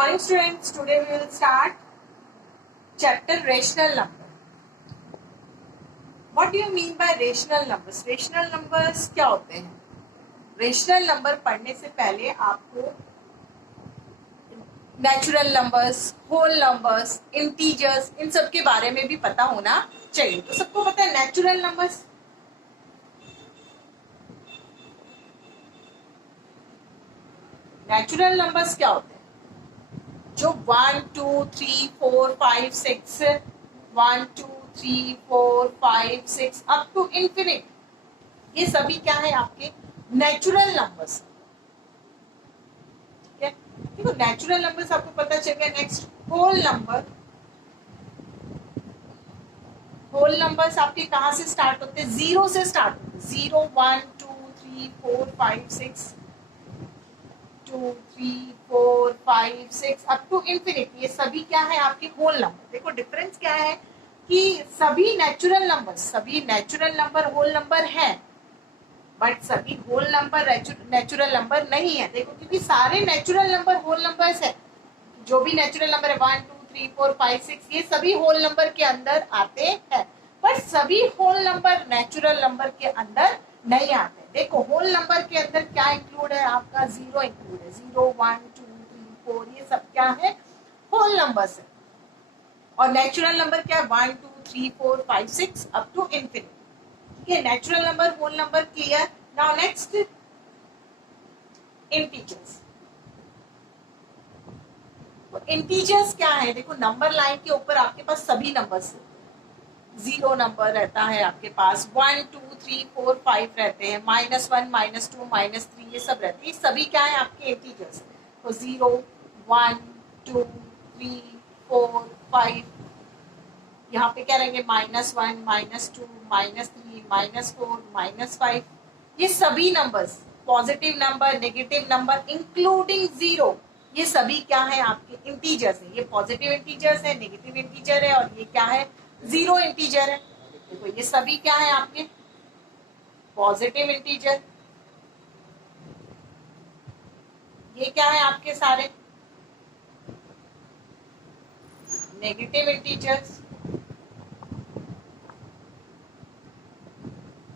morning students, today we will start chapter rational number. What do you mean by rational numbers? Rational numbers क्या होते हैं? Rational number पढ़ने से पहले आपको natural numbers, whole numbers, integers, इन सब के बारे में भी पता होना चाहिए. तो सबको पता है नेचुरल नंबर्स. नेचुरल नंबर्स क्या होते हैं? जो 1 2 3 4 5 6 1 2 3 4 5 6 अप टू इंफिनिट, ये सभी क्या है? आपके नेचुरल नंबर्स. ठीक है, देखो नेचुरल नंबर्स आपको पता चल गया. Next whole number. Whole numbers आपके कहां से स्टार्ट होते हैं? जीरो से स्टार्ट होते हैं. 0 1 2 3 4 5 6 2 3 4 5 6 अप टू इंफिनिट, ये सभी क्या है? आपके होल नंबर. देखो डिफरेंस क्या है कि सभी नेचुरल नंबर होल नंबर है, बट सभी होल नंबर नेचुरल नंबर नहीं है. देखो क्योंकि सारे नेचुरल नंबर होल नंबर्स है. जो भी नेचुरल नंबर है 1 2 3 4 5 6 ये सभी होल नंबर के अंदर आते हैं, पर सभी होल नंबर नेचुरल नंबर के अंदर नहीं आते. देखो होल नंबर के अंदर क्या इंक्लूड है? आपका जीरो इंक्लूड है. 0 1 2 3 4 ये सब क्या है? होल नंबर्स है. और नेचुरल नंबर क्या है? 1 2 3 4 5 6 अप टू इंफिनिट. ठीक है, natural number whole number clear. Now next integers. तो इंटीजर्स क्या है? देखो नंबर लाइन के ऊपर आपके पास सभी नंबर्स है. 0 नंबर रहता है आपके पास, 1 2 3 4 5 रहते हैं, -1 -2 -3 ये सब रहते हैं. ये सभी क्या है? आपके इंटीजर्स. तो 0 1 2 3 4 5 यहाँ पे क्या रहेंगे? -1 -2 -3 -4 -5. ये सभी numbers, positive number, negative number including 0, ये सभी क्या है? आपके इंटीजर्स है. ये पॉजिटिव इंटीजर्स है, नेगेटिव इंटीजर है, और ये क्या है? जीरो इंटीजर है. देखो ये सभी क्या है? आपके पॉजिटिव इंटीजर. ये क्या है? आपके सारे नेगेटिव इंटीजर्स.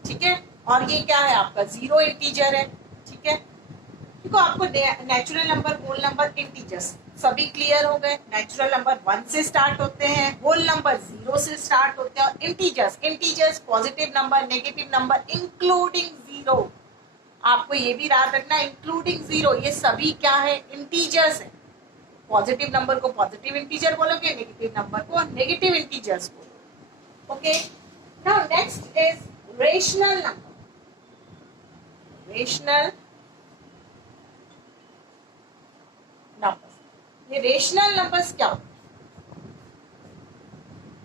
ठीक है, और ये क्या है? आपका जीरो इंटीजर है. ठीक है, देखो आपको natural number, whole number, integers सभी क्लियर हो गए. नेचुरल नंबर 1 से स्टार्ट होते हैं, होल नंबर 0 से स्टार्ट होते हैं, और integers positive number, negative number including 0. आपको ये भी याद रखना, इंक्लूडिंग 0 ये सभी क्या है? इंटीजर्स है. पॉजिटिव नंबर को पॉजिटिव इंटीजर बोलोगे, नेगेटिव नंबर को नेगेटिव इंटीजर्स बोलोगे. Okay, now next is rational number. Rational numbers. ये रेशनल नंबर्स क्या होते हैं?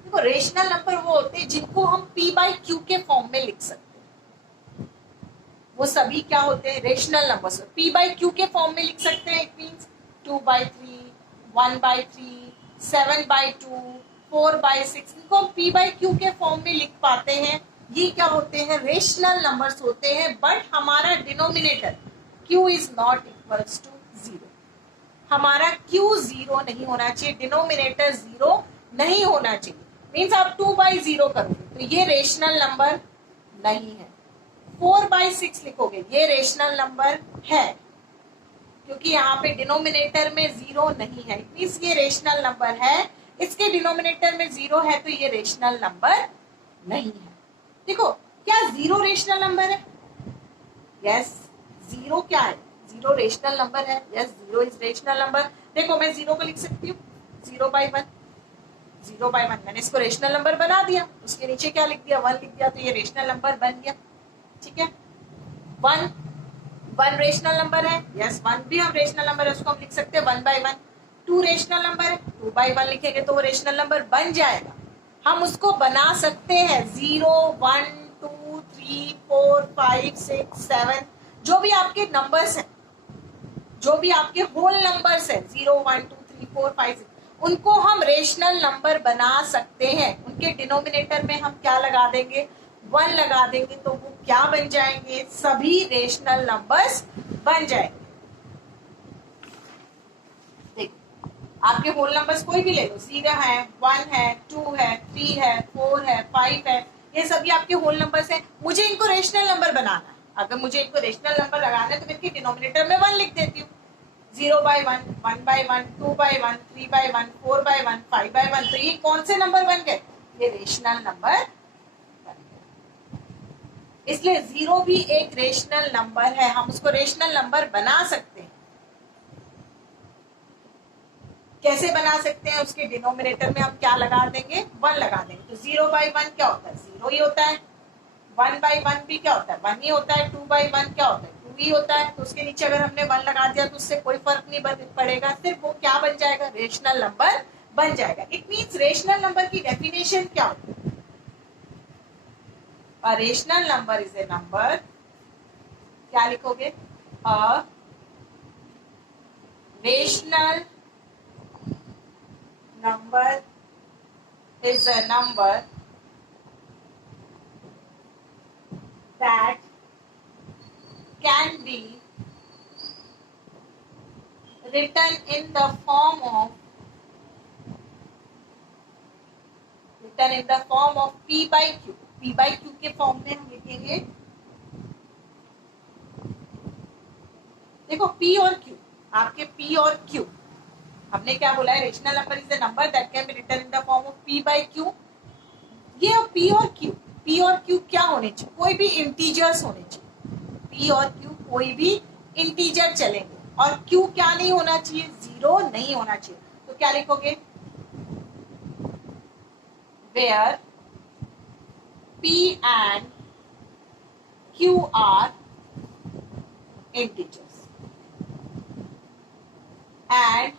देखो रेशनल नंबर वो होते हैं जिनको हम p/q के फॉर्म में लिख सकते हैं. वो सभी क्या होते हैं? Rational numbers. p/q के फॉर्म में लिख सकते हैं. इट मींस 2/3 1/3 7/2 4/6, इनको हम p/q के फॉर्म में लिख पाते हैं. ये क्या होते हैं? रेशनल नंबर्स होते हैं. बट हमारा denominator q is not equals to 0. हमारा q 0 नहीं होना चाहिए, डिनोमिनेटर 0 नहीं होना चाहिए. मीन्स आप 2/0 करोगे तो ये रेशनल नंबर नहीं है. 4/6 लिखोगे, ये रेशनल नंबर है, क्योंकि यहाँ पे डिनोमिनेटर में 0 नहीं है. मीन्स ये रेशनल नंबर है. इसके डिनोमिनेटर में 0 है तो ये रेशनल नंबर नहीं है. देखो क्या 0 रेशनल नंबर है? यस, 0 क्या है? 0 रेशनल नंबर है. Yes, 0 is rational number. देखो मैं 0 को लिख सकती हूँ 0/1. 0/1 मैंने इसको रेशनल नंबर बना दिया. उसके नीचे क्या लिख दिया? 1 लिख दिया, तो ये रेशनल नंबर बन गया. ठीक है, 1 रेशनल नंबर है. यस, 1 भी हम रेशनल नंबर है, उसको हम लिख सकते हैं 1/1. 2 रेशनल नंबर है, 2/1 लिखेंगे तो वो रेशनल नंबर बन जाएगा. हम उसको बना सकते हैं 0 1 2 3 4 5 6 7, जो भी आपके नंबर्स हैं, जो भी आपके होल नंबर्स हैं 0 1 2 3 4 5 6, उनको हम रेशनल नंबर बना सकते हैं. उनके डिनोमिनेटर में हम क्या लगा देंगे? 1 लगा देंगे, तो वो क्या बन जाएंगे? सभी रेशनल नंबर्स बन जाएंगे. देखो आपके होल नंबर्स कोई भी ले लो, 0 है, 1 है, 2 है, 3 है, 4 है, 5 है, ये सभी आपके होल नंबर्स हैं। मुझे इनको रेशनल नंबर बनाना है। अगर मुझे इनको रेशनल नंबर लगाना है तो मैं इनके डिनोमिनेटर में 1 लिख देती हूँ। 0/1, 1/1, 2/1, 3/1, 4/1, 5/1। तो ये कौन से नंबर बन गए? ये रेशनल नंबर बन गए। इसलिए 0 भी एक रेशनल नंबर है, हम उसको रेशनल नंबर बना सकते हैं। कैसे बना सकते हैं? उसके डिनोमिनेटर में हम क्या लगा देंगे? 1 लगा देंगे। तो 0/1 क्या होता है? 0 ही होता है। 1/1 भी क्या होता है? 1 ही होता है। 2/1 क्या होता है? 2 ही होता है। तो उसके नीचे अगर हमने 1 लगा दिया तो उससे कोई फर्क नहीं पड़ेगा, सिर्फ वो क्या बन जाएगा? रेशनल नंबर बन जाएगा। इट मीन्स रेशनल नंबर की डेफिनेशन क्या होती है? A rational number is a number, क्या लिखोगे? A rational number is a number that can be written in the form of p by q। p by q के form में हम लिखेंगे। देखो p और q, आपके p और q, हमने क्या बोला है? Rational number is a number that can be written in the form of p by q। ये p और q क्या होने चाहिए? कोई भी इंटीजर्स होने चाहिए। p और q कोई भी इंटीजर चलेंगे, और q क्या नहीं होना चाहिए? 0 नहीं होना चाहिए। तो क्या लिखोगे? where p and q are integers and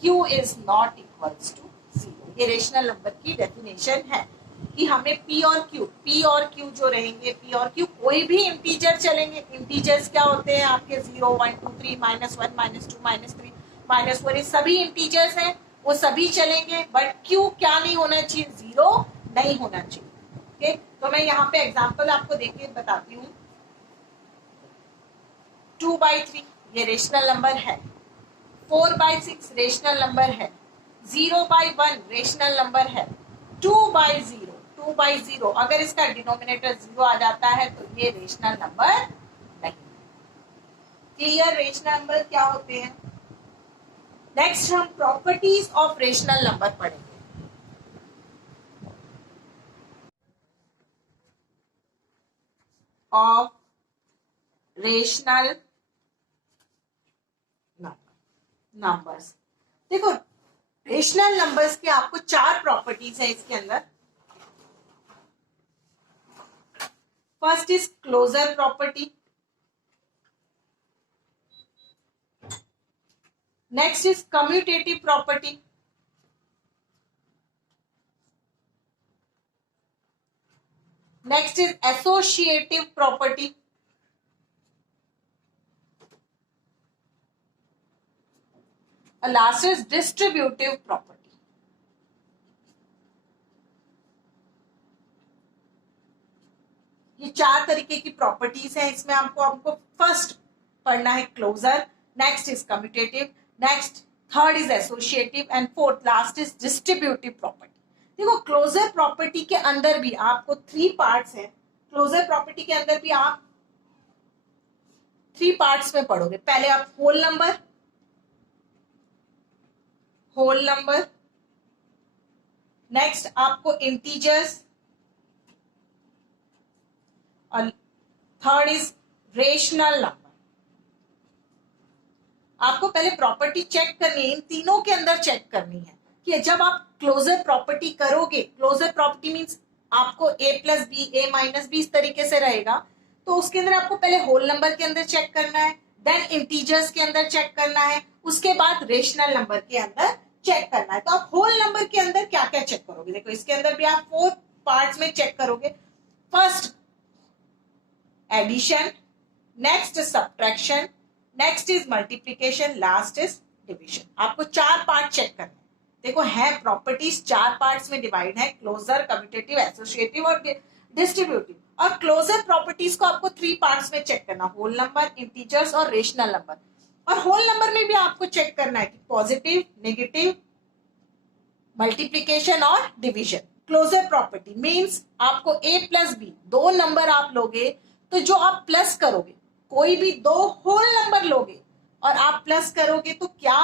q is not equals to 0। ये रेशनल नंबर की डेफिनेशन है कि हमें p और q जो रहेंगे, p और q कोई भी इंटीजर चलेंगे। इंटीजर्स क्या होते हैं आपके? 0, 1, 2, 3, -1, -2, -3, -4, ये सभी इंटीजर्स हैं, वो सभी चलेंगे। बट q क्या नहीं होना चाहिए? 0 नहीं होना चाहिए। ओके, तो मैं यहाँ पे एग्जांपल आपको देके बताती हूँ। 2/3 ये रेशनल नंबर है। 4/6 रेशनल नंबर है। 0/1 रेशनल नंबर है। 2/0 अगर इसका डिनोमिनेटर 0 आ जाता है तो ये रेशनल नंबर नहीं। क्लियर? रेशनल नंबर क्या होते हैं? नेक्स्ट हम प्रॉपर्टीज ऑफ रेशनल नंबर पढ़ेंगे। Of rational numbers. देखो, रेशनल नंबर्स के आपको 4 प्रॉपर्टीज है इसके अंदर। First is closure property, next is commutative property, next is associative property, last is distributive property. ये 4 तरीके की प्रॉपर्टीज है। इसमें आपको फर्स्ट पढ़ना है closure, next is commutative, next third is associative and fourth last is distributive property. देखो, closure property के अंदर भी आपको 3 पार्ट्स हैं। क्लोजर प्रॉपर्टी के अंदर भी आप 3 पार्ट्स में पढ़ोगे। पहले आप होल नंबर, नेक्स्ट आपको इंटीजर्स, और थर्ड इज रेशनल नंबर। आपको पहले प्रॉपर्टी चेक करनी है, इन तीनों के अंदर चेक करनी है कि जब आप क्लोजर प्रॉपर्टी करोगे, क्लोजर प्रॉपर्टी मींस आपको a plus B, a minus B इस तरीके से रहेगा, तो उसके अंदर आपको पहले होल नंबर के अंदर चेक करना है, देन इंटीजर्स के अंदर चेक करना है, उसके बाद रेशनल नंबर के अंदर चेक करना है। तो आप होल नंबर के अंदर क्या क्या चेक करोगे? देखो, इसके अंदर भी आप 4 पार्ट्स में चेक करोगे। First edition, next subtraction, next is multiplication, last is division. आपको 4 पार्ट चेक करने। देखो, है प्रॉपर्टीज 4 पार्ट्स में डिवाइड है, क्लोजर, कम्यूटेटिव, एसोसिएटिव और डिस्ट्रीब्यूटिव। और क्लोजर प्रॉपर्टीज को आपको 3 पार्ट्स में चेक करना, होल नंबर, इंटीजर्स और रेशनल नंबर। और होल नंबर में भी आपको चेक करना है कि पॉजिटिव, नेगेटिव, मल्टीप्लीकेशन और डिवीजन। क्लोजर प्रॉपर्टी मींस आपको a प्लस बी, दो नंबर आप लोगे तो जो आप प्लस करोगे, कोई भी दो होल नंबर लोगे और आप प्लस करोगे तो क्या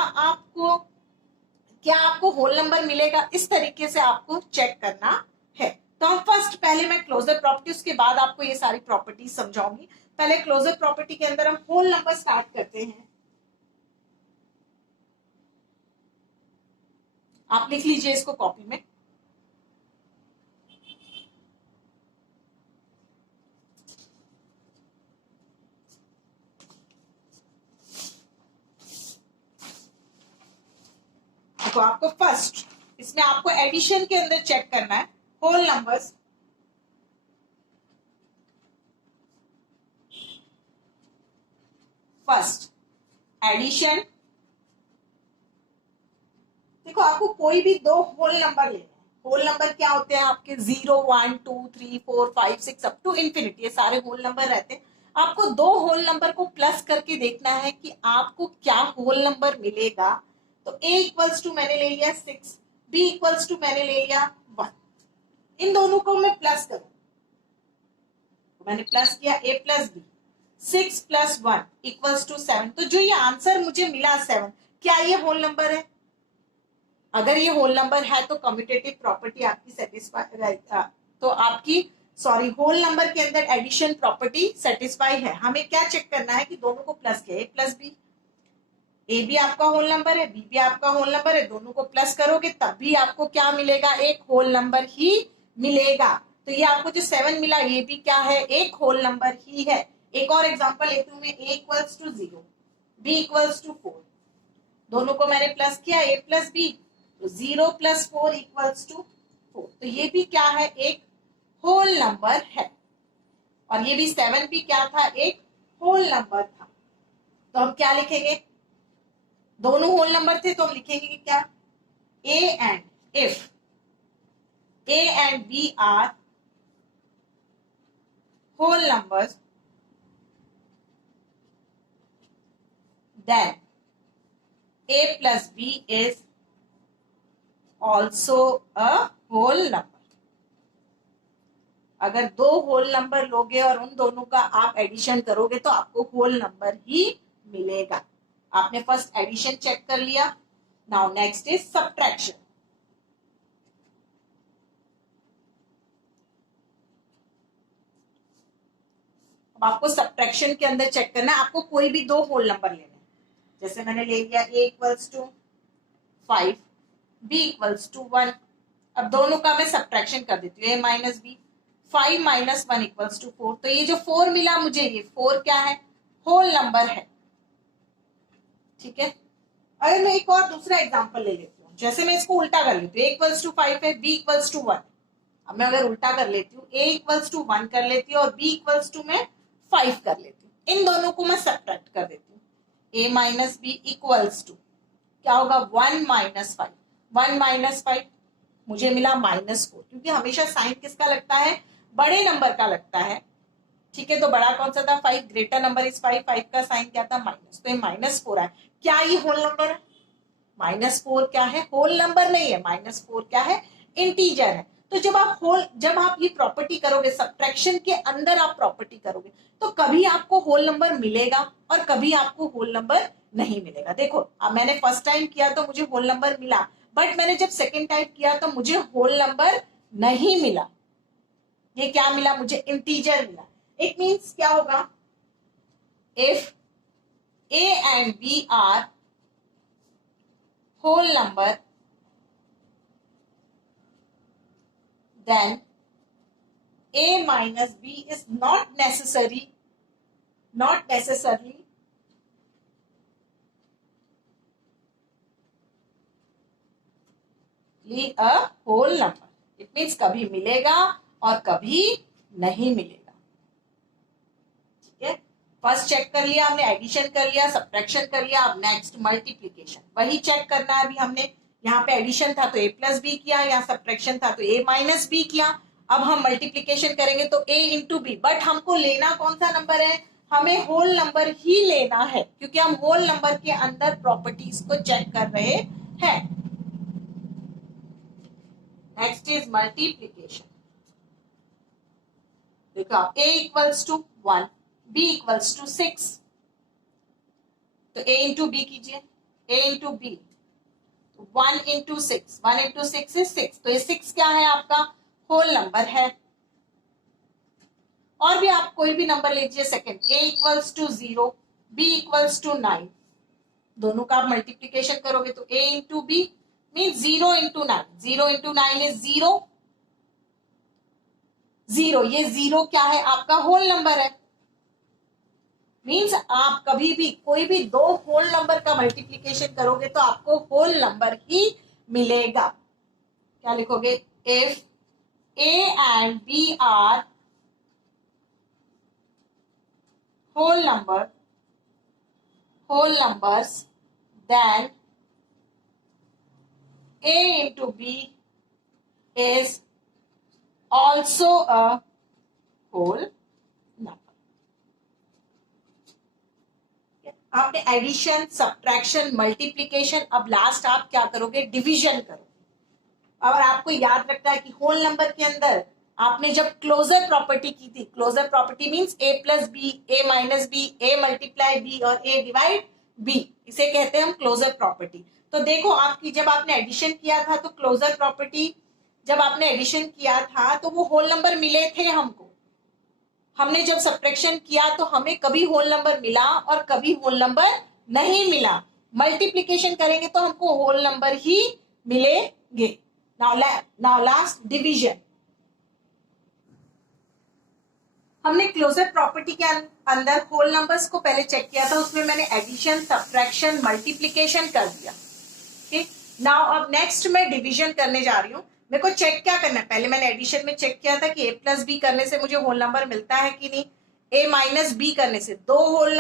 आपको होल नंबर मिलेगा, इस तरीके से आपको चेक करना है। तो हम फर्स्ट पहले मैं क्लोजर प्रॉपर्टी, उसके बाद आपको ये सारी प्रॉपर्टी समझाऊंगी। पहले क्लोजर प्रॉपर्टी के अंदर हम होल नंबर स्टार्ट करते हैं। आप लिख लीजिए इसको कॉपी में। तो आपको फर्स्ट इसमें आपको एडिशन के अंदर चेक करना है होल नंबर्स। फर्स्ट एडिशन, देखो आपको कोई भी दो होल नंबर लेना है। होल नंबर क्या होते हैं आपके, 0, 1, 2, 3, 4, 5, 6 अप टू इंफिनिटी, ये सारे होल नंबर रहते हैं। आपको दो होल नंबर को प्लस करके देखना है कि आपको क्या होल नंबर मिलेगा। तो a इक्वल्स टू मैंने ले लिया 6, b इक्वल्स टू मैंने ले लिया 1। इन दोनों को मैं प्लस करूं तो मैंने प्लस किया a plus B, 6 plus 1 equals to 7। तो जो ये आंसर मुझे मिला 7, क्या ये होल नंबर है? अगर ये होल नंबर है तो कम्यूटेटिव प्रॉपर्टी आपकी सेटिस्फाई, तो आपकी सॉरी होल नंबर के अंदर एडिशन प्रॉपर्टी सेटिस्फाई है। हमें क्या चेक करना है कि दोनों को प्लस किया, ए प्लस बी, ए भी आपका होल नंबर है, बी भी आपका होल नंबर है, दोनों को प्लस करोगे तभी आपको क्या मिलेगा, एक होल नंबर ही मिलेगा। तो ये आपको जो 7 मिला ये भी क्या है, एक होल नंबर ही है। एक और एग्जांपल लेती हूँ मैं, a equals to 0, b equals to 4, दोनों को मैंने प्लस किया a प्लस बी, तो 0 प्लस 4 इक्वल्स टू 4। तो ये भी क्या है, एक होल नंबर है। और ये भी 7 भी क्या था, एक होल नंबर था। तो हम क्या लिखेंगे, दोनों होल नंबर थे तो हम लिखेंगे कि क्या, a and if a and b are whole numbers then a plus b is also a whole number। अगर दो होल नंबर लोगे और उन दोनों का आप एडिशन करोगे तो आपको होल नंबर ही मिलेगा। आपने फर्स्ट एडिशन चेक कर लिया। Now next is subtraction. अब आपको सब्ट्रैक्शन के अंदर चेक करना है, आपको कोई भी दो होल नंबर लेना है। जैसे मैंने ले लिया a equals to 5, b equals to 1। अब दोनों का मैं सब्ट्रैक्शन कर देती हूँ, a minus B, 5 minus 1 equals to 4। तो ये जो 4 मिला मुझे, ये 4 क्या है, होल नंबर है। ठीक है। अगर मैं एक और दूसरा एग्जांपल ले लेती हूँ, जैसे मैं इसको उल्टा कर लेती हूँ, a इक्वल्स टू 5 है, b इक्वल्स टू 1। अब मैं अगर उल्टा कर लेती हूँ, a इक्वल्स टू 1 कर लेती हूँ और b इक्वल्स टू मैं 5 कर लेती हूँ। इन दोनों को मैं सब्ट्रैक्ट कर देती हूँ। a minus B equals to क्या होगा, 1 माइनस 5। 1 माइनस 5 मुझे मिला -4, क्योंकि हमेशा साइन किसका लगता है, बड़े नंबर का लगता है। ठीक है, तो बड़ा कौन सा था, 5, ग्रेटर नंबर इज 5, 5 का साइन क्या था, माइनस, तो ये -4 है। क्या ये होल नंबर है? -4 क्या है, होल नंबर नहीं है। -4 क्या है, इंटीजर है। तो जब आप ये प्रॉपर्टी करोगे, सब्ट्रैक्शन के अंदर आप प्रॉपर्टी करोगे, तो कभी आपको होल नंबर मिलेगा और कभी आपको होल नंबर नहीं मिलेगा। देखो, अब मैंने फर्स्ट टाइम किया तो मुझे होल नंबर मिला, बट मैंने जब सेकेंड टाइम किया तो मुझे होल नंबर नहीं मिला। ये क्या मिला मुझे, इंटीजर मिला। इट मीन्स क्या होगा, if a and b are whole number, then a minus b is not necessarily a whole number। it means कभी मिलेगा और कभी नहीं मिलेगा। ठीक है, फर्स्ट चेक कर लिया हमने, एडिशन कर लिया, सब्ट्रैक्शन कर लिया। अब नेक्स्ट मल्टीप्लीकेशन, वही चेक करना है। अभी हमने यहाँ पे एडिशन था तो a प्लस बी किया, यहाँ सब्ट्रैक्शन था तो a माइनस बी किया। अब हम मल्टीप्लीकेशन करेंगे तो a इंटू बी, बट हमको लेना कौन सा नंबर है, हमें होल नंबर ही लेना है क्योंकि हम होल नंबर के अंदर प्रॉपर्टीज को चेक कर रहे हैं। Next is multiplication. देखो आप a equals to 1, b equals to 6, तो a इंटू बी कीजिए, a into B, 1 into 6, 1 into 6 is 6, तो ये 6 क्या है आपका होल नंबर है। और भी आप कोई भी नंबर लीजिए second, a equals to 0, b equals to 9, दोनों का आप मल्टीप्लीकेशन करोगे तो a into B mean 0 into 9, 0 into 9 is 0, 0, ये 0 क्या है आपका होल नंबर है। मीन्स आप कभी भी कोई भी दो होल नंबर का मल्टीप्लीकेशन करोगे तो आपको होल नंबर ही मिलेगा। क्या लिखोगे, if a and b are whole numbers, then a into b is also a whole number। आपने एडिशन, सब्ट्रैक्शन, मल्टीप्लीकेशन, अब लास्ट आप क्या करोगे, डिवीजन करोगे। और आपको याद रखना है कि होल नंबर के अंदर आपने जब क्लोजर प्रॉपर्टी की थी, closure property means a plus B, a minus B, a multiply B और a डिवाइड b, इसे कहते हैं हम क्लोजर प्रॉपर्टी। तो देखो आपकी जब आपने एडिशन किया था तो क्लोजर प्रॉपर्टी जब आपने एडिशन किया था तो वो होल नंबर मिले थे हमको। हमने जब सब्ट्रैक्शन किया तो हमें कभी होल नंबर मिला और कभी होल नंबर नहीं मिला। मल्टीप्लीकेशन करेंगे तो हमको होल नंबर ही मिलेंगे। Now last division. हमने क्लोजर प्रॉपर्टी के अंदर होल नंबर्स को पहले चेक किया था, उसमें मैंने एडिशन, सब्ट्रैक्शन, मल्टीप्लीकेशन कर दिया। ठीक, नाउ अब नेक्स्ट मैं डिवीजन करने जा रही हूँ। मेरे को चेक क्या करना है, पहले मैंने एडिशन में चेक किया था कि a प्लस बी करने से मुझे होल नंबर मिलता है कि नहीं, a माइनस बी करने से दो होल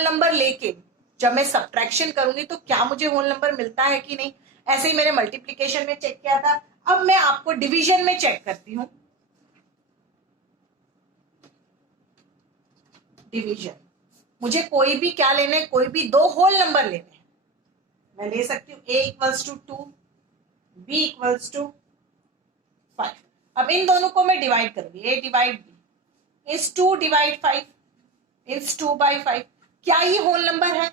नंबर लेके जब मैं सब्ट्रैक्शन करूंगी तो क्या मुझे होल नंबर मिलता है कि नहीं। ऐसे ही मैंने मल्टीप्लीकेशन में चेक किया था। अब मैं आपको डिवीजन में चेक करती हूँ। डिवीजन, मुझे कोई भी क्या लेना है, कोई भी दो होल नंबर लेने हैं। मैं ले सकती हूँ a equals to 2, b equals to 5। अब इन दोनों को मैं डिवाइड करूंगी, a divide b is 2 divide 5 is 2 by 5। क्या ये होल नंबर है,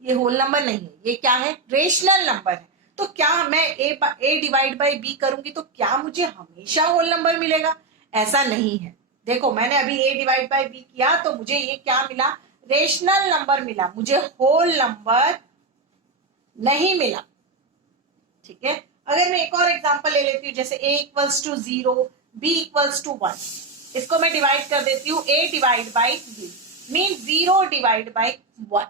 ये होल नंबर नहीं है, ये क्या है, रेशनल नंबर है। तो क्या मैं a डिवाइड बाई b करूंगी तो क्या मुझे हमेशा होल नंबर मिलेगा, ऐसा नहीं है। देखो मैंने अभी a डिवाइड बाई b किया तो मुझे ये क्या मिला, रेशनल नंबर मिला, मुझे होल नंबर नहीं मिला। ठीक है, अगर मैं एक और एग्जांपल ले लेती हूँ, जैसे a equals to 0, b equals to 1, इसको मैं डिवाइड कर देती हूँ a divide by b mean 0 divide by 1।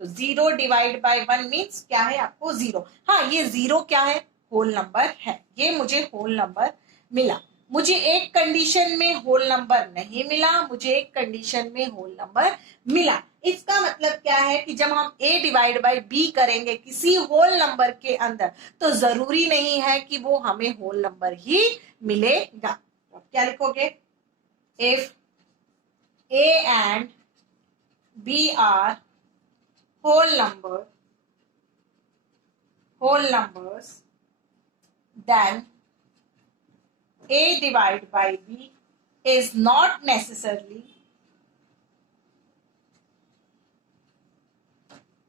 तो 0 डिवाइड बाई 1 मीन्स क्या है आपको 0। हाँ, ये 0 क्या है, होल नंबर है, ये मुझे होल नंबर मिला। मुझे एक कंडीशन में होल नंबर नहीं मिला, मुझे एक कंडीशन में होल नंबर मिला। इसका मतलब क्या है कि जब हम a डिवाइड बाई b करेंगे किसी होल नंबर के अंदर तो जरूरी नहीं है कि वो हमें होल नंबर ही मिलेगा। तो क्या लिखोगे, if a and b are whole numbers, then a divided by b is not necessarily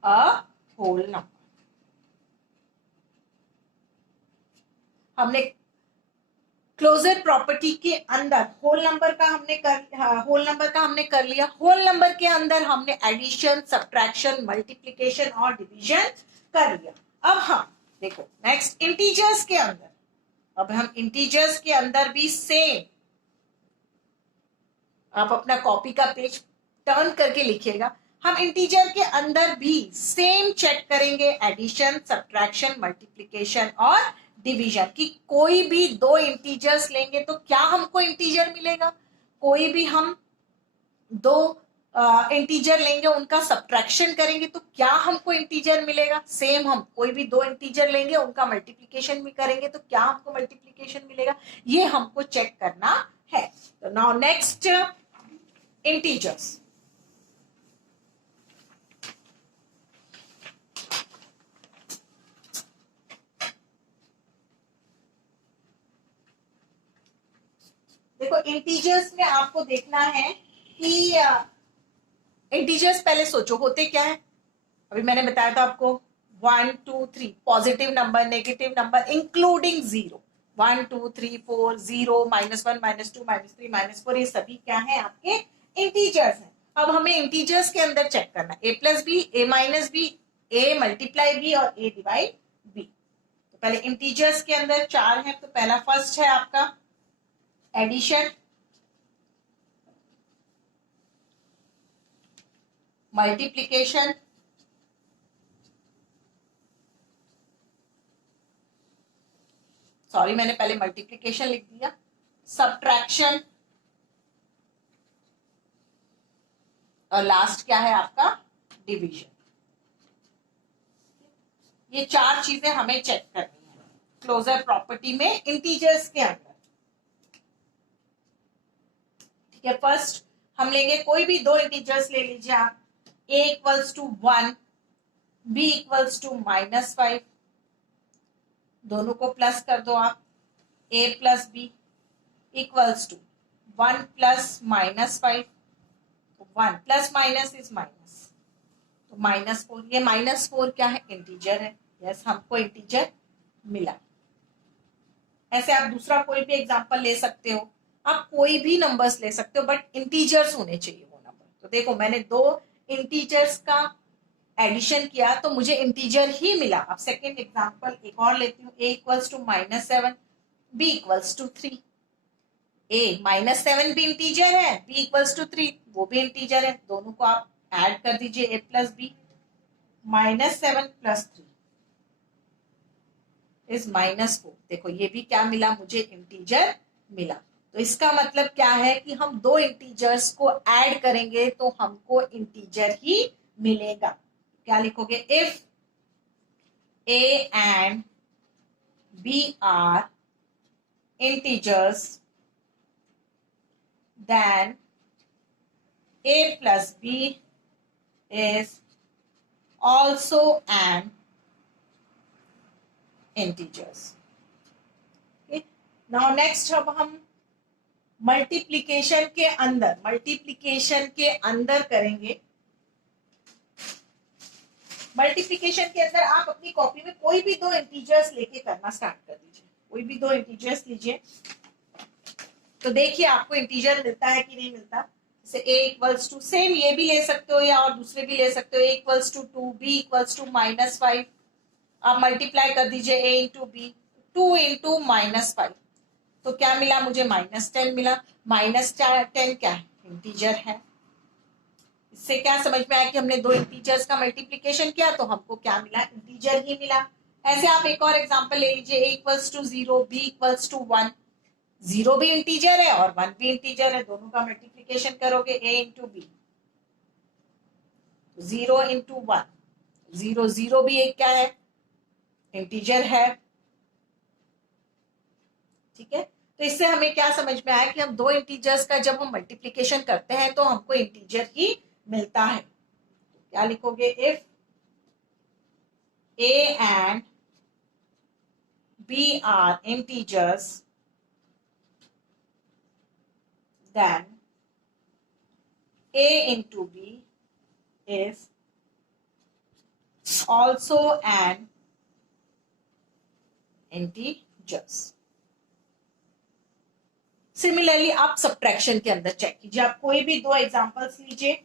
a whole number। हमने क्लोजर प्रॉपर्टी के अंदर होल नंबर का हमने कर लिया। होल नंबर के अंदर हमने एडिशन, सब्ट्रैक्शन, मल्टीप्लीकेशन और डिवीजन कर लिया। अब हम देखो नेक्स्ट इंटीजर्स के अंदर, अब हम इंटीजर्स के अंदर भी सेम, आप अपना कॉपी का पेज टर्न करके लिखिएगा, हम इंटीजर के अंदर भी सेम चेक करेंगे, एडिशन, सब्ट्रैक्शन, मल्टीप्लीकेशन और डिवीजन की। कोई भी दो इंटीजर्स लेंगे तो क्या हमको इंटीजर मिलेगा, कोई भी हम दो इंटीजर लेंगे उनका सब्ट्रैक्शन करेंगे तो क्या हमको इंटीजर मिलेगा। सेम हम कोई भी दो इंटीजर लेंगे उनका मल्टीप्लीकेशन भी करेंगे तो क्या हमको मल्टीप्लीकेशन मिलेगा, ये हमको चेक करना है। तो नाउ नेक्स्ट इंटीजर्स। देखो इंटीजर्स में आपको देखना है कि इंटीजर्स पहले सोचो होते क्या है। अभी मैंने बताया था आपको 1 2 3 positive number, negative number including zero, 1 2 3 4 0 -1 -2 -3 -4, ये सभी क्या है आपके इंटीजर्स हैं। अब हमें इंटीजर्स के अंदर चेक करना है a+b, a-b, a×b और a/b। तो पहले इंटीजर्स के अंदर 4 है, तो पहला फर्स्ट है आपका एडिशन, मल्टीप्लीकेशन, सॉरी मैंने पहले मल्टीप्लीकेशन लिख दिया, सब्ट्रैक्शन और लास्ट क्या है आपका डिवीजन। ये 4 चीजें हमें चेक करनी है क्लोजर प्रॉपर्टी में इंटीजर्स के अंदर। ठीक है, फर्स्ट हम लेंगे कोई भी 2 इंटीजर्स ले लीजिए आप, a = 1, b = -5, दोनों को प्लस कर दो आप, a + b = 1 + -5, 1 + minus is minus, तो -4, ये -4 क्या है इंटीजर है। यस, हमको इंटीजर मिला। ऐसे आप दूसरा कोई भी एग्जांपल ले सकते हो, आप कोई भी नंबर्स ले सकते हो, बट इंटीजर्स होने चाहिए वो नंबर। तो देखो मैंने 2 इंटीजर्स का एडिशन किया तो मुझे इंटीजर ही मिला। अब सेकेंड एग्जांपल एक और लेती हूँ, a = -7, b = 3। a -7 भी इंटीजर है, b = 3 वो भी इंटीजर है, दोनों को आप ऐड कर दीजिए, a + b, -7 + 3 इज -4। देखो ये भी क्या मिला मुझे इंटीजर मिला। तो इसका मतलब क्या है कि हम 2 इंटीजर्स को ऐड करेंगे तो हमको इंटीजर ही मिलेगा। क्या लिखोगे, if a and b are integers then a + b is also an integers। okay? now next अब हम मल्टीप्लीकेशन के अंदर करेंगे। मल्टीप्लीकेशन के अंदर आप अपनी कॉपी में कोई भी 2 इंटीजर्स लेके करना स्टार्ट कर दीजिए। कोई भी 2 इंटीजर्स लीजिए, तो देखिए आपको इंटीजर मिलता है कि नहीं मिलता। जैसे a = सेम ये भी ले सकते हो या और दूसरे भी ले सकते हो, a = 2, b = -5, आप मल्टीप्लाई कर दीजिए a × b, 2 × -5, तो क्या मिला मुझे -10 मिला। -10 क्या है इंटीजर है। इससे क्या समझ में आया कि हमने 2 इंटीजर्स का मल्टीप्लीकेशन किया तो हमको क्या मिला, इंटीजर ही मिला। ऐसे आप एक और एग्जांपल ले लीजिए, a = 0, b = 1, 0 भी इंटीजर है और 1 भी इंटीजर है, दोनों का मल्टीप्लीकेशन करोगे a × b, 0 × 1, 0 0 भी एक क्या है इंटीजर है। ठीक है, तो इससे हमें क्या समझ में आया कि हम 2 इंटीजर्स का जब हम मल्टीप्लीकेशन करते हैं तो हमको इंटीजर ही मिलता है। क्या लिखोगे, if a and b are integers then a × b is also an integers। Similarly आप सब्ट्रैक्शन के अंदर चेक कीजिए, आप कोई भी 2 एग्जांपल्स लीजिए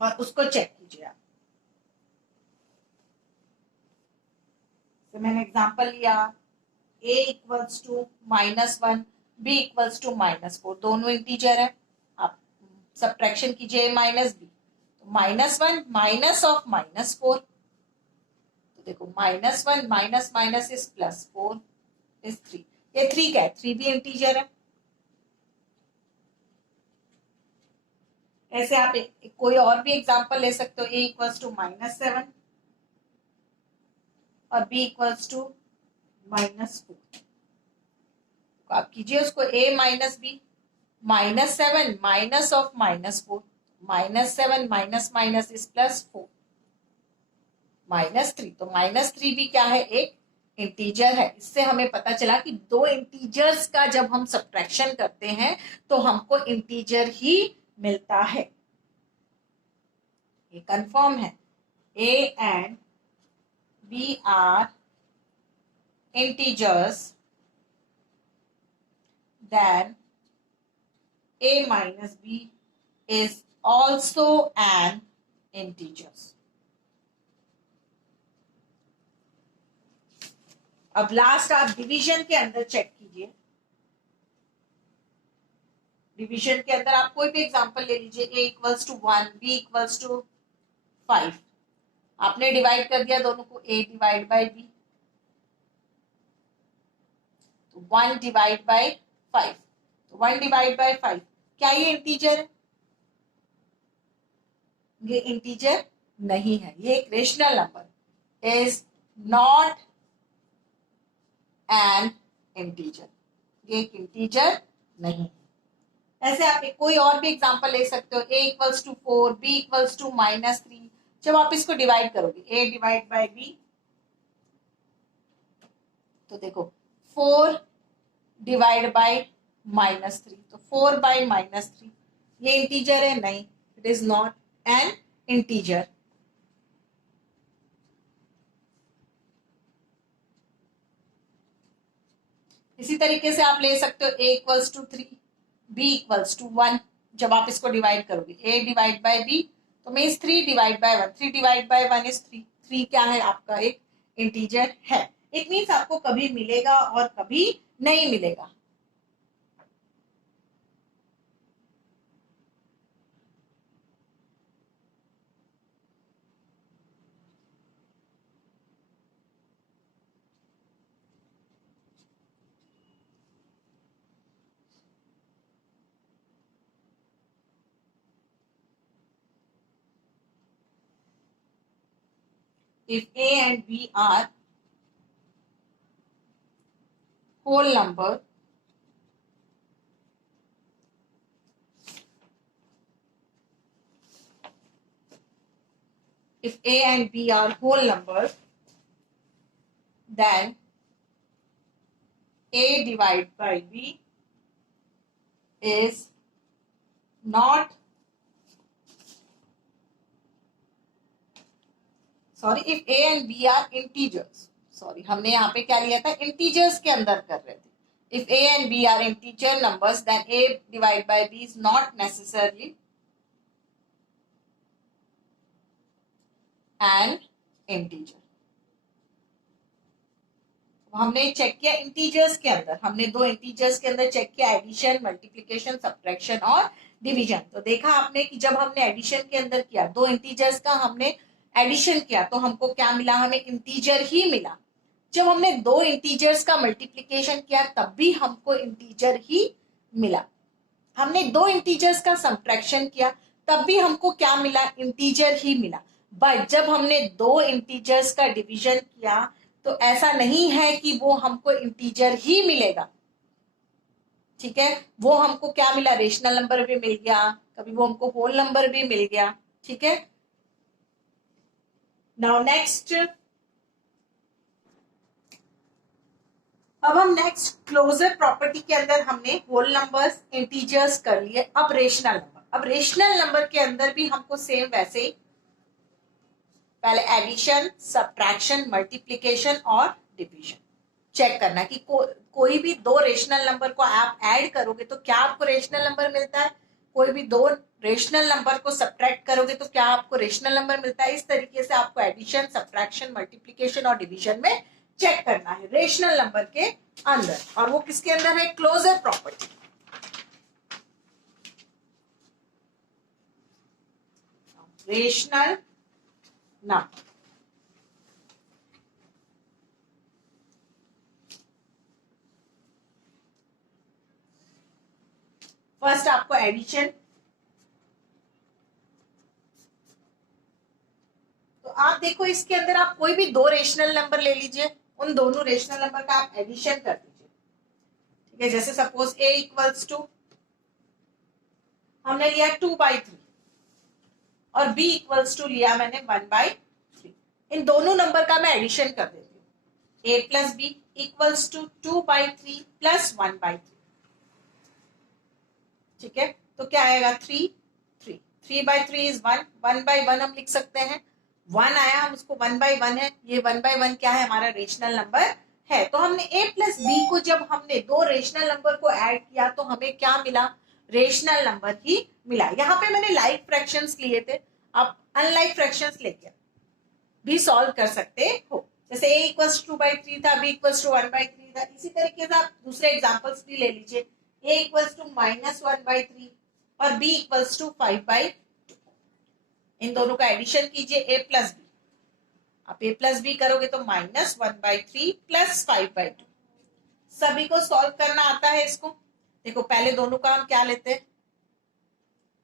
और उसको चेक कीजिए आप। तो मैंने एग्जांपल लिया a = -1, b = -4, दोनों इंटीजर है, आप सब्ट्रैक्शन कीजिए a - b, तो -1 माइनस ऑफ -4, तो देखो -1 माइनस माइनस इज +4 इज 3, ये 3 क्या है, 3 भी इंटीजर है। ऐसे आप कोई और भी एग्जांपल ले सकते हो, a = -7 और b = -4, तो आप कीजिए उसको a - b, -7 minus of -4, -7 minus minus is +4, -3, तो -3 भी क्या है एक इंटीजर है। इससे हमें पता चला कि दो इंटीजर्स का जब हम सब्ट्रैक्शन करते हैं तो हमको इंटीजर ही मिलता है। ये कंफर्म है। A and B are integers, then A minus B is also an integer. अब लास्ट आप डिवीजन के अंदर चेक कीजिए। डिवीजन के अंदर आप कोई भी एग्जांपल ले लीजिए। A equals to 1, B equals to 5। आपने डिवाइड कर दिया दोनों को, A डिवाइड बाय B, तो 1 डिवाइड बाय 5, तो 1 डिवाइड बाय 5, क्या ये इंटीजर है? ये इंटीजर नहीं है, ये एक rational number is not an integer, ये एक इंटीजर नहीं है। ऐसे आप कोई और भी एग्जांपल ले सकते हो। A equals to 4, B equals to -3। जब आप इसको डिवाइड करोगे A डिवाइड बाय B, तो देखो 4 डिवाइड बाय -3, तो 4 बाय -3, ये इंटीजर है? नहीं, it is not an integer. इसी तरीके से आप ले सकते हो A equals to 3, B equals to 1। जब आप इसको डिवाइड करोगे A डिवाइड बाय B, तो means 3 divide by 1, 3 divide by 1 is 3। 3 क्या है? आपका एक इंटीजर है। इट मीन्स आपको कभी मिलेगा और कभी नहीं मिलेगा। If A and B are whole number, if A and B are whole number, then A divided by B is not, sorry, if A and B are integers, sorry हमने यहाँ पे क्या लिया था? इंटीजर्स के अंदर कर रहे थे। If A and B are integer numbers, then A divided by B is not necessarily an integer। हमने चेक किया इंटीजर्स के अंदर, हमने दो इंटीजर्स के अंदर चेक किया, एडिशन, मल्टीप्लिकेशन, सब्ट्रैक्शन और डिवीजन। तो देखा आपने कि जब हमने एडिशन के अंदर किया, दो इंटीजर्स का हमने एडिशन किया, तो हमको क्या मिला? हमें इंटीजर ही मिला। जब हमने दो इंटीजर्स का मल्टीप्लिकेशन किया, तब भी हमको इंटीजर ही मिला। हमने दो इंटीजर्स का सब्ट्रैक्शन किया, तब भी हमको क्या मिला? इंटीजर ही मिला। बट जब हमने दो इंटीजर्स का डिवीजन किया, तो ऐसा नहीं है कि वो हमको इंटीजर ही मिलेगा। ठीक है, वो हमको क्या मिला? रेशनल नंबर भी मिल गया, कभी वो हमको होल नंबर भी मिल गया। ठीक है, नाउ नेक्स्ट, अब हम नेक्स्ट क्लोजर प्रॉपर्टी के अंदर हमने होल नंबर्स, इंटीजर्स कर लिए। अब रेशनल नंबर, अब रेशनल नंबर के अंदर भी हमको सेम वैसे ही पहले एडिशन, सब्ट्रैक्शन, मल्टीप्लिकेशन और डिवीजन चेक करना कि कोई भी दो रेशनल नंबर को आप ऐड करोगे तो क्या आपको रेशनल नंबर मिलता है, कोई भी दो रेशनल नंबर को सब्ट्रैक्ट करोगे तो क्या आपको रेशनल नंबर मिलता है। इस तरीके से आपको एडिशन, सब्ट्रैक्शन, मल्टीप्लिकेशन और डिवीजन में चेक करना है रेशनल नंबर के अंदर। और वो किसके अंदर है? Closure property. Rational number, first आपको एडिशन, तो आप देखो इसके अंदर आप कोई भी दो रेशनल नंबर ले लीजिए, उन दोनों रेशनल नंबर का आप एडिशन कर दीजिए। ठीक है, जैसे सपोज A इक्वल्स टू, हमने लिया 2/3 और B इक्वल्स टू लिया मैंने 1/3। इन दोनों नंबर का मैं एडिशन कर देती हूँ। a plus B equals to 2/3 plus 1/3। ठीक है, तो क्या आएगा 3 3 3/3 इज 1, 1/1 हम लिख सकते हैं। 1 आया, हम उसको 1/1 है, ये 1/1 क्या है, हमारा रेशनल नंबर है। तो हमने a प्लस बी को जब हमने दो रेशनल नंबर को ऐड किया तो हमें क्या मिला, रेशनल नंबर ही मिला। यहाँ पे मैंने लाइक फ्रैक्शंस लिए थे, आप अनलाइक फ्रैक्शंस लेके भी सॉल्व कर सकते हो। जैसे a इक्वल्स 2/3 था, b इक्वल्स टू 1/3 था, इसी तरीके से आप दूसरे एग्जांपल्स भी ले लीजिए। a इक्वल्स टू -1/3 और b इक्वल्स टू 5/2। इन दोनों का एडिशन कीजिए a प्लस बी। आप a प्लस बी करोगे तो -1/3 प्लस 5/2। सभी को सॉल्व करना आता है इसको। देखो पहले दोनों का हम क्या लेते हैं,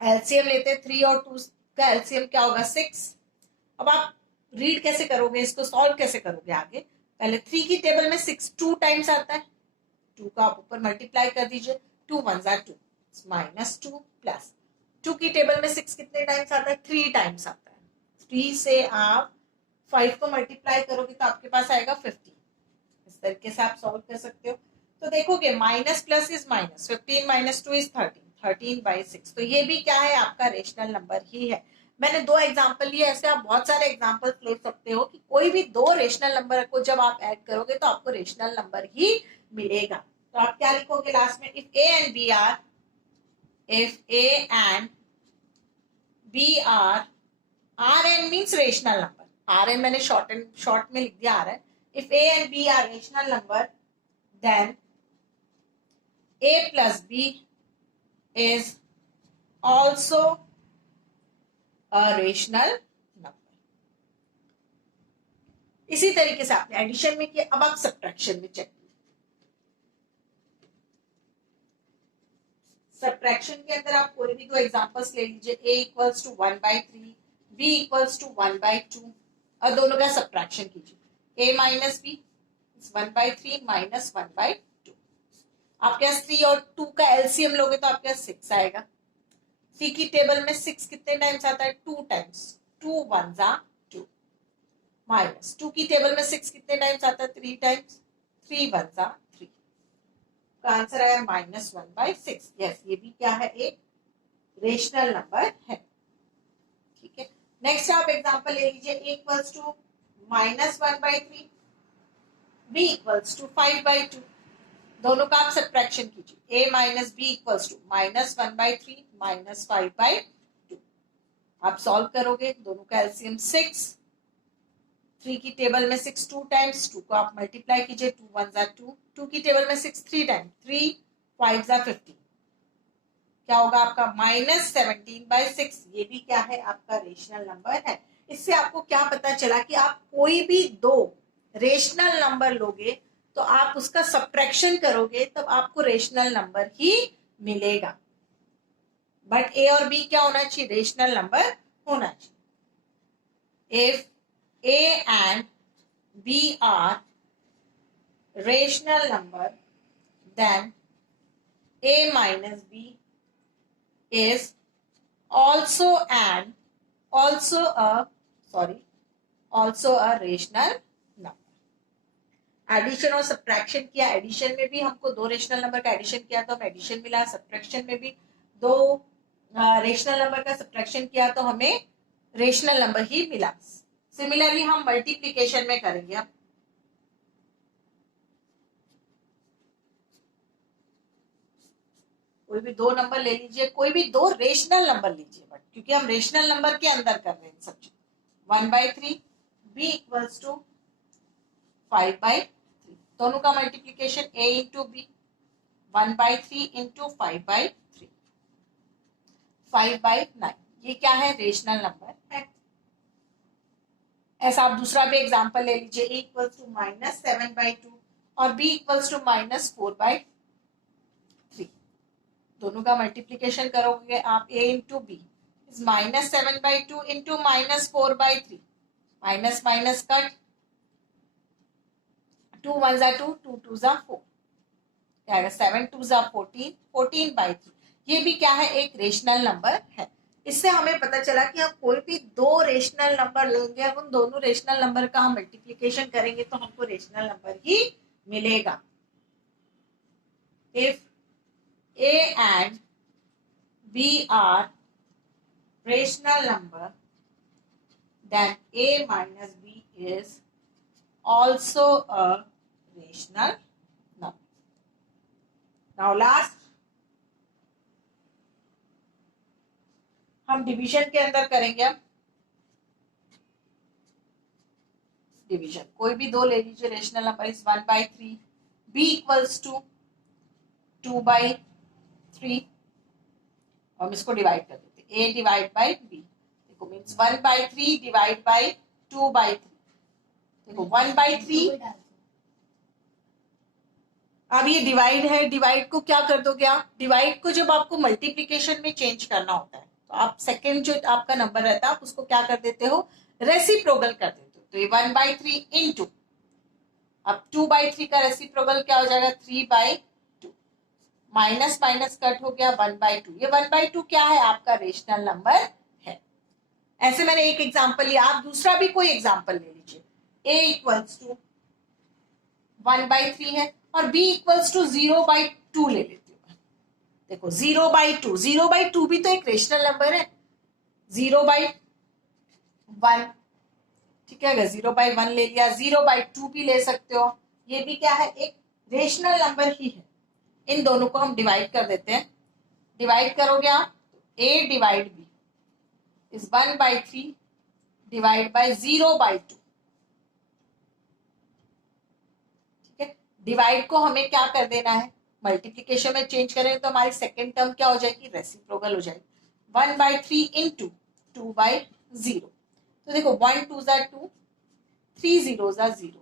एलसीएम लेते हैं। 3 और 2 का एलसीएम क्या होगा, 6। अब आप रीड कैसे करोगे इसको, सॉल्व कैसे करोगे आगे, पहले 3 की टेबल में 6 2 टाइम्स आता है, 2 का आप ऊपर मल्टीप्लाई कर दीजिए, 2 1 2 -2 प्लस 2 की टेबल में 6 कितने टाइम्स आता है, 3 टाइम्स आता है। 3 से आप 5 को मल्टीप्लाई करोगे तो आपके पास आएगा 50। इस तरीके से आप सॉल्व कर सकते हो। तो देखोगे minus plus is minus, 15 -2 is 13, 13/6। तो ये भी क्या है, आपका रेशनल नंबर ही है। मैंने दो एग्जांपल लिए, ऐसे आप बहुत सारे एग्जांपल ले सकते हो कि कोई भी दो रेशनल नंबर को जब आप ऐड करोगे तो आपको रेशनल नंबर ही मिलेगा। तो आप क्या लिखोगे लास्ट में, if A and B are, if A and B R N means rational number, R N मैंने शॉर्ट में लिख दिया आ रहा है। If A and B are rational number then a plus b is also a rational number। इसी तरीके से आपने एडिशन में किया, अब आप सब्ट्रैक्शन में चेक। सब्ट्रैक्शन के अंदर आप कोई भी दो एग्जांपल्स ले लीजिए, a equals to 1/3, b equals to 1/2 और दोनों का सब्ट्रैक्शन कीजिए। a minus B 1/3 minus 1/2। आपके पास 3 और 2 का एलसीएम लोगे तो आपके पास 6 आएगा। 3 की टेबल में 6 कितने टाइम्स आता है, 2 टाइम्स, 2 1 2 माइनस 2 की टेबल में 6 कितने टाइम्स आता है, 3 टाइम्स, 3 1 3। का आंसर आया -1/6। यस, ये भी क्या है, एक रेशनल नंबर है। ठीक है, नेक्स्ट आप एग्जांपल ले लीजिए, a equals to -1/3, b equals to 5/2। दोनों का आप सब्ट्रैक्शन कीजिए, a minus B equals to -1/3 -5/2। आप सॉल्व करोगे, दोनों का एलसीएम 6, 3 की टेबल में 6 2 टाइम्स, 2 को आप मल्टीप्लाई कीजिए, 2 1 2, 2 की टेबल में 6 3 टाइम्स, 3 5 15। क्या होगा आपका -17/6। ये भी क्या है, आपका रेशनल नंबर है। इससे आपको क्या पता चला कि आप कोई भी दो रेशनल नंबर लोगे तो आप उसका सब्ट्रैक्शन करोगे तब आपको रेशनल नंबर ही मिलेगा। बट ए और बी क्या होना चाहिए, रेशनल नंबर होना चाहिए। If A and B are rational number then a minus b is also a rational number. Addition और सब्ट्रैक्शन किया, एडिशन में भी हमको दो रेशनल नंबर का एडिशन किया तो हमें एडिशन मिला, सब्ट्रैक्शन में भी दो रेशनल नंबर का सब्ट्रैक्शन किया तो हमें रेशनल नंबर ही मिला। सिमिलरली हम मल्टीप्लीकेशन में करेंगे। अब कोई भी दो नंबर ले लीजिए, कोई भी दो रेशनल नंबर लीजिए, बट क्योंकि हम रेशनल नंबर के अंदर कर रहे हैं सब चीज। 1/3 b इक्वल्स टू 5/3, दोनों का multiplication a into B, 1/3 into 5/3, 5/9। ये क्या है, रेशनल नंबर है। ऐसा आप दूसरा भी एग्जांपल ले लीजिए, a इक्वल्स टू -7/2 और b इक्वल्स टू -4/3। दोनों का मल्टीप्लीकेशन करोगे आप, a into B is -7/2 into -4/3, minus minus cut, 2 1 2, 2 2 4, 7 2 14, 14/3। ये भी क्या है, एक रेशनल नंबर है। इससे हमें पता चला कि हम कोई भी दो रेशनल नंबर लेंगे, अब उन दोनों रेशनल नंबर का हम मल्टीप्लीकेशन करेंगे तो हमको रेशनल नंबर ही मिलेगा। If A and B are rational number, then A minus B is also a rational number. Now last, हम डिवीजन के अंदर करेंगे। अब डिवीजन कोई भी दो ले लीजिए rational number is 1/3, B equals to 2/3, हम इसको डिवाइड कर देते हैं, A डिवाइड बाई B, देखो मीन्स 1/3 डिवाइड बाई 2/3, देखो 1/3। अब ये डिवाइड है, डिवाइड को क्या कर दोगे आप, डिवाइड को जब आपको मल्टीप्लीकेशन में चेंज करना होता है तो आप सेकेंड जो आपका नंबर रहता है आप उसको क्या कर देते हो, रेसिप्रोकल कर देते हो। तो ये 1/3 इंटू, अब 2/3 का रेसिप्रोकल क्या हो जाएगा, 3/2, माइनस माइनस कट हो गया 1/2। ये 1/2 क्या है, आपका रेशनल नंबर है। ऐसे मैंने एक एग्जांपल लिया, आप दूसरा भी कोई एग्जांपल ले लीजिए। A इक्वल्स टू 1/3 है और B इक्वल्स टू 0/2 ले लेती हूँ। देखो 0/2, 0/2 भी तो एक रेशनल नंबर है, 0/1, ठीक है, अगर 0/1 ले लिया, 0/2 भी ले सकते हो, ये भी क्या है, एक रेशनल नंबर ही है। इन दोनों को हम डिवाइड कर देते हैं, डिवाइड करोगे आप तो A divide B is 1/3 divide by 0/2, ठीक है। डिवाइड को हमें क्या कर देना है, मल्टीप्लीकेशन में चेंज करें तो हमारी सेकेंड टर्म क्या हो जाएगी, रेसिप्रोकल हो जाएगी, 1/3 इंटू 2/0। तो देखो 1 2 ज़ा 2, 3 0 ज़ा 0,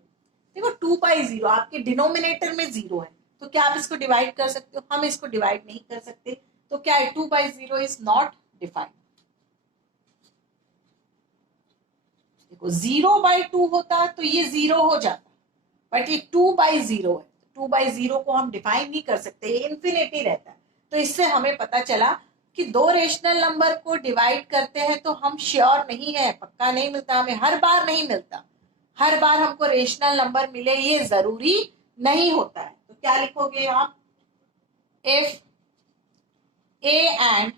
देखो 2/0 आपके डिनोमिनेटर में 0 है तो क्या आप इसको डिवाइड कर सकते हो, हम इसको डिवाइड नहीं कर सकते, तो क्या है, 2/0 इज नॉट डिफाइंड। देखो 0/2 होता तो ये 0 हो जाता, बट ये 2/0 है, 2/0 को हम डिफाइन नहीं कर सकते, ये इन्फिनिटी रहता है। तो इससे हमें पता चला कि दो रेशनल नंबर को डिवाइड करते हैं तो हम श्योर नहीं है, पक्का नहीं मिलता, हमें हर बार नहीं मिलता, हर बार हमको रेशनल नंबर मिले ये जरूरी नहीं होता है। तो क्या लिखोगे आप, if A and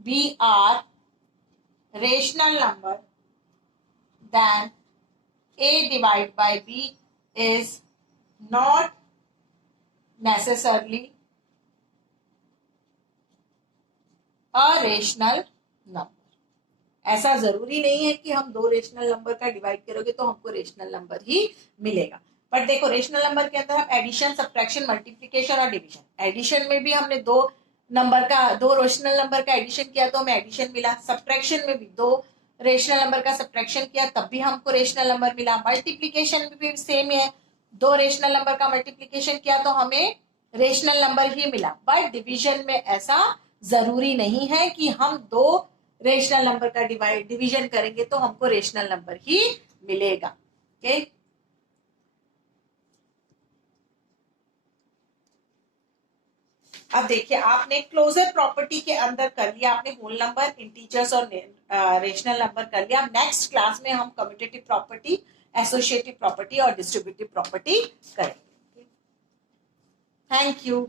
B are rational number, then A divided by B is not necessarily a rational number। ऐसा जरूरी नहीं है कि हम दो रेशनल नंबर का डिवाइड करोगे तो हमको रेशनल नंबर ही मिलेगा। बट देखो रेशनल नंबर के अंदर हम एडिशन, सब्ट्रैक्शन, मल्टीप्लिकेशन और डिवीजन, एडिशन में भी हमने दो रेशनल नंबर का एडिशन किया तो हमें एडिशन मिला, सब्ट्रैक्शन में भी दो रेशनल नंबर का सब्ट्रैक्शन किया तब भी हमको रेशनल नंबर मिला, मल्टीप्लिकेशन में भी सेम है, दो रेशनल नंबर का मल्टीप्लिकेशन किया तो हमें रेशनल नंबर ही मिला। बट डिवीजन में ऐसा जरूरी नहीं है कि हम दो रेशनल नंबर का डिवीजन करेंगे तो हमको रेशनल नंबर ही मिलेगा। ओके, अब देखिए आपने क्लोजर प्रॉपर्टी के अंदर कर लिया, आपने होल नंबर, इंटीजर्स और रेशनल नंबर कर लिया। नेक्स्ट क्लास में हम कम्यूटेटिव प्रॉपर्टी, एसोसिएटिव प्रॉपर्टी और डिस्ट्रीब्यूटिव प्रॉपर्टी करेंगे। Thank you.